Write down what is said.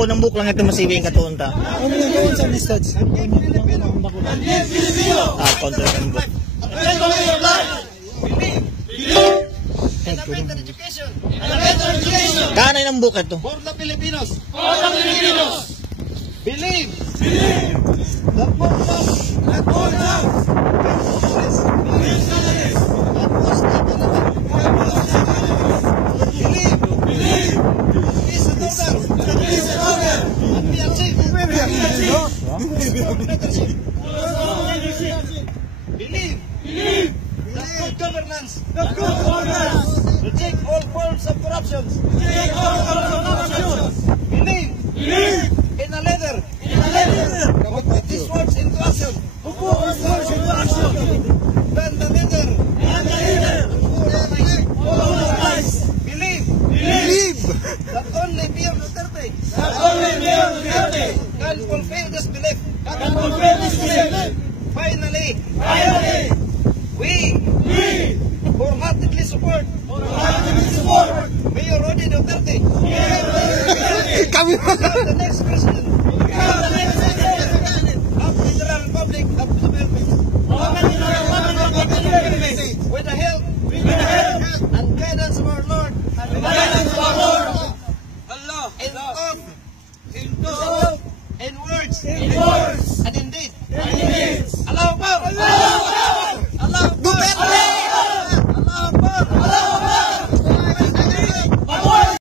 buko ng buk lang ito masiwing katuon ta. Ano yung gawin sa message? Counter ng buk. Elementary education. Elementary education. Kanay ng buk ito. For the Filipinos. For the Filipinos. Believe. Believe. The program. The program. Believe. Believe. Peace and order. Peace and order. And we achieve. Believe. Believe. The good governance. The good governance. Reject all forms of corruption. Reject all forms of corruption. Believe. Believe. In a letter. In a letter. Put these words into action. Put these words into action. Then the leader. And the leader. All the lies. Believe. Believe. That only Pio Duterte. That only Pio Duterte. Can fulfill this belief. Can fulfill this belief. Finally. Finally. We wholeheartedly support Mayor Rodi Duterte. Kami the next president of the Federal Republic of the Philippines. With the help and guidance of our Lord, Allah, in thought, in words, and in deed.